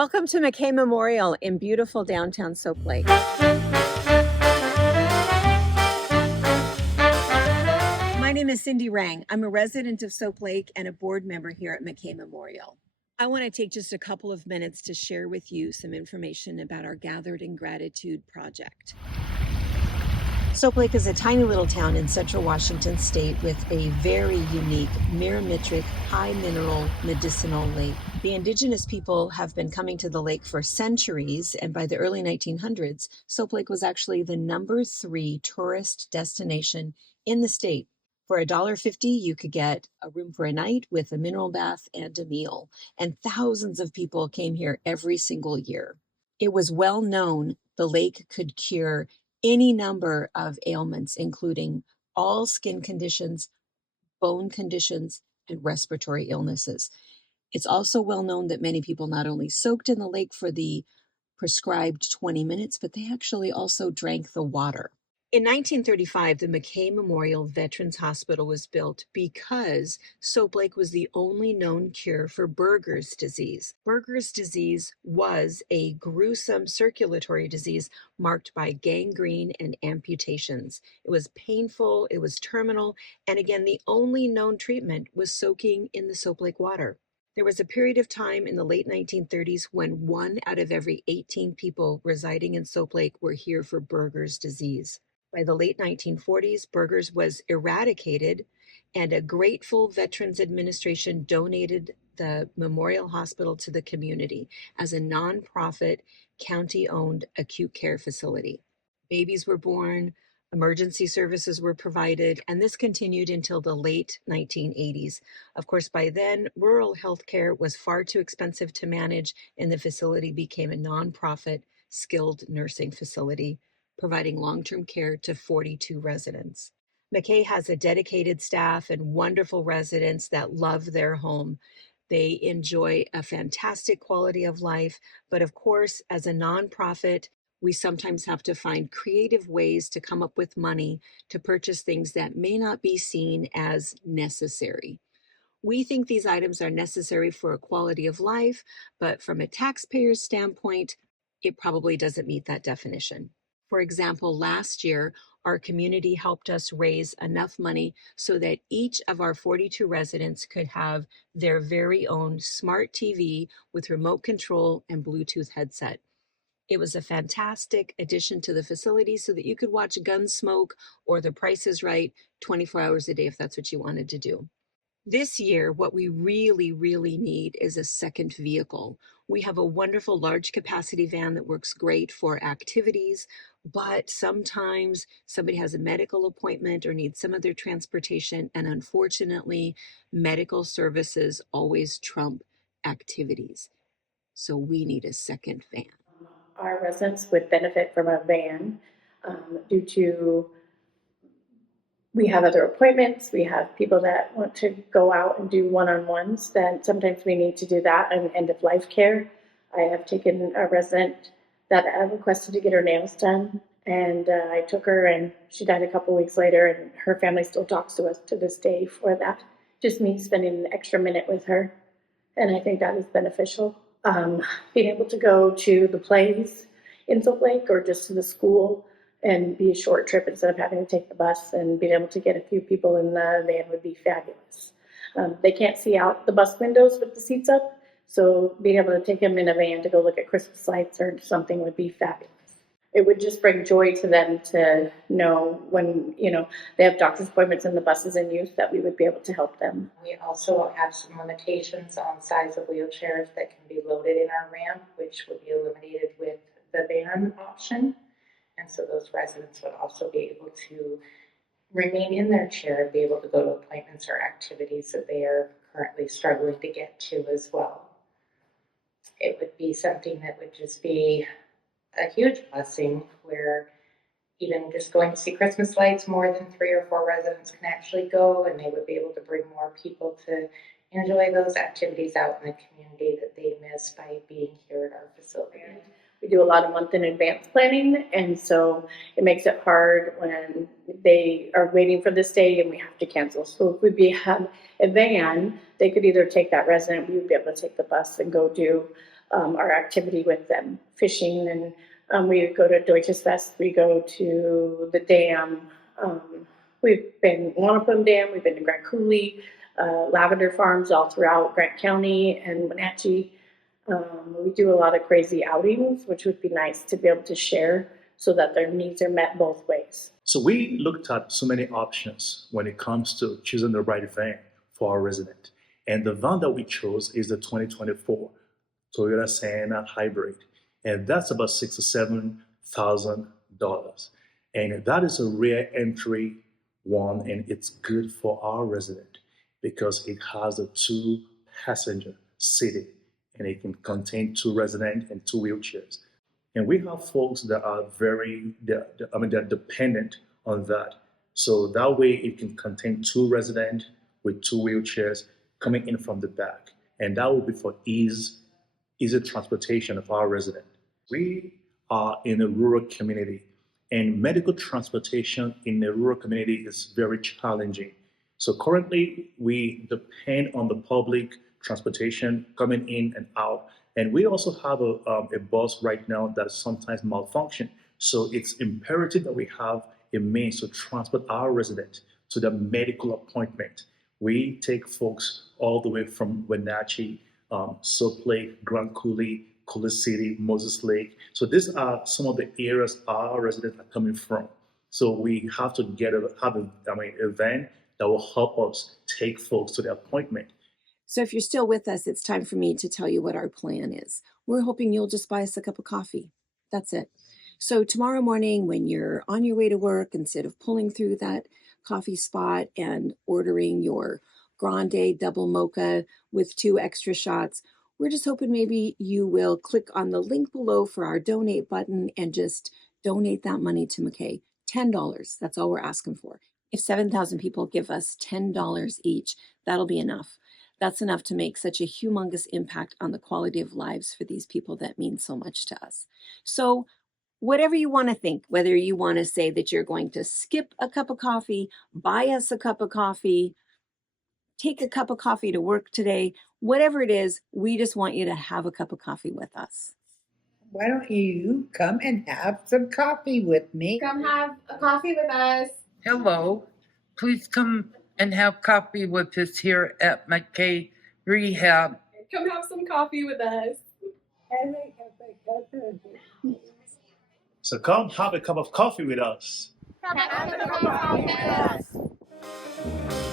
Welcome to McKay Memorial in beautiful downtown Soap Lake. My name is Cindy Rang. I'm a resident of Soap Lake and a board member here at McKay Memorial. I want to take just a couple of minutes to share with you some information about our Gathered in Gratitude project. Soap Lake is a tiny little town in central Washington state with a very unique miramitric, high mineral medicinal lake. The indigenous people have been coming to the lake for centuries, and by the early 1900s, Soap Lake was actually the number 3 tourist destination in the state. For $1.50, you could get a room for a night with a mineral bath and a meal, and thousands of people came here every single year. It was well known the lake could cure any number of ailments, including all skin conditions, bone conditions, and respiratory illnesses. It's also well known that many people not only soaked in the lake for the prescribed 20 minutes, but they actually also drank the water. In 1935, the McKay Memorial Veterans Hospital was built because Soap Lake was the only known cure for Buerger's disease. Buerger's disease was a gruesome circulatory disease marked by gangrene and amputations. It was painful, it was terminal, and again, the only known treatment was soaking in the Soap Lake water. There was a period of time in the late 1930s when 1 out of every 18 people residing in Soap Lake were here for Buerger's disease. By the late 1940s, Buerger's was eradicated, and a grateful Veterans Administration donated the Memorial Hospital to the community as a nonprofit, county-owned acute care facility. Babies were born, emergency services were provided, and this continued until the late 1980s. Of course, by then, rural healthcare was far too expensive to manage, and the facility became a nonprofit, skilled nursing facility, providing long-term care to 42 residents. McKay has a dedicated staff and wonderful residents that love their home. They enjoy a fantastic quality of life, but of course, as a nonprofit, we sometimes have to find creative ways to come up with money to purchase things that may not be seen as necessary. We think these items are necessary for a quality of life, but from a taxpayer's standpoint, it probably doesn't meet that definition. For example, last year, our community helped us raise enough money so that each of our 42 residents could have their very own smart TV with remote control and Bluetooth headset. It was a fantastic addition to the facility so that you could watch Gunsmoke or The Price is Right 24 hours a day if that's what you wanted to do. This year, what we really need is a second vehicle. We have a wonderful large capacity van that works great for activities, but sometimes somebody has a medical appointment or needs some other transportation, and unfortunately, medical services always trump activities. So we need a second van. Our residents would benefit from a van due to we have other appointments, we have people that want to go out and do one-on-ones, then sometimes we need to do that in end-of-life care. I have taken a resident that I requested to get her nails done, and I took her, and she died a couple weeks later, and her family still talks to us to this day for that. Just me spending an extra minute with her, and I think that is beneficial. Being able to go to the plays in Salt Lake or just to the school and be a short trip instead of having to take the bus, and being able to get a few people in the van would be fabulous. They can't see out the bus windows with the seats up, so being able to take them in a van to go look at Christmas lights or something would be fabulous. It would just bring joy to them to know when, they have doctor's appointments and the bus is in use, that we would be able to help them. We also have some limitations on size of wheelchairs that can be loaded in our ramp, which would be eliminated with the van option. And so those residents would also be able to remain in their chair and be able to go to appointments or activities that they are currently struggling to get to as well. It would be something that would just be a huge blessing, where even just going to see Christmas lights, more than 3 or 4 residents can actually go, and they would be able to bring more people to enjoy those activities out in the community that they miss by being here at our facility. We do a lot of month in advance planning, and so it makes it hard when they are waiting for this day and we have to cancel. So if we had a van, they could either take that resident, we would be able to take the bus and go do our activity with them, fishing, and we go to Deutsches Fest, we go to the dam. We've been Wanapum Dam, we've been to Grand Coulee, lavender farms all throughout Grant County and Wenatchee. We do a lot of crazy outings, which would be nice to be able to share so that their needs are met both ways. So we looked at so many options when it comes to choosing the right van for our resident. And the van that we chose is the 2024 Toyota Sienna Hybrid. And that's about $6,000 to $7,000. And that is a rare entry one, and it's good for our resident because it has a 2-passenger seating and it can contain 2 residents and 2 wheelchairs. And we have folks that are they're dependent on that. So that way it can contain 2 residents with 2 wheelchairs coming in from the back. And that will be for easy transportation of our resident. We are in a rural community, and medical transportation in a rural community is very challenging. So currently we depend on the public transportation coming in and out. And we also have a bus right now that sometimes malfunction. So it's imperative that we have a means to transport our residents to the medical appointment. We take folks all the way from Wenatchee, Soap Lake, Grand Coulee, Coulee City, Moses Lake. So these are some of the areas our residents are coming from. So we have to have a van that will help us take folks to the appointment. So if you're still with us, it's time for me to tell you what our plan is. We're hoping you'll just buy us a cup of coffee. That's it. So tomorrow morning, when you're on your way to work, instead of pulling through that coffee spot and ordering your grande double mocha with 2 extra shots, we're just hoping maybe you will click on the link below for our donate button and just donate that money to McKay. $10. That's all we're asking for. If 7,000 people give us $10 each, that'll be enough. That's enough to make such a humongous impact on the quality of lives for these people that mean so much to us. So whatever you want to think, whether you want to say that you're going to skip a cup of coffee, buy us a cup of coffee, take a cup of coffee to work today, whatever it is, we just want you to have a cup of coffee with us. Why don't you come and have some coffee with me? Come have a coffee with us. Hello, please come and have coffee with us here at McKay Rehab. Come have some coffee with us. So come have a cup of coffee with us. Have a cup of coffee with us.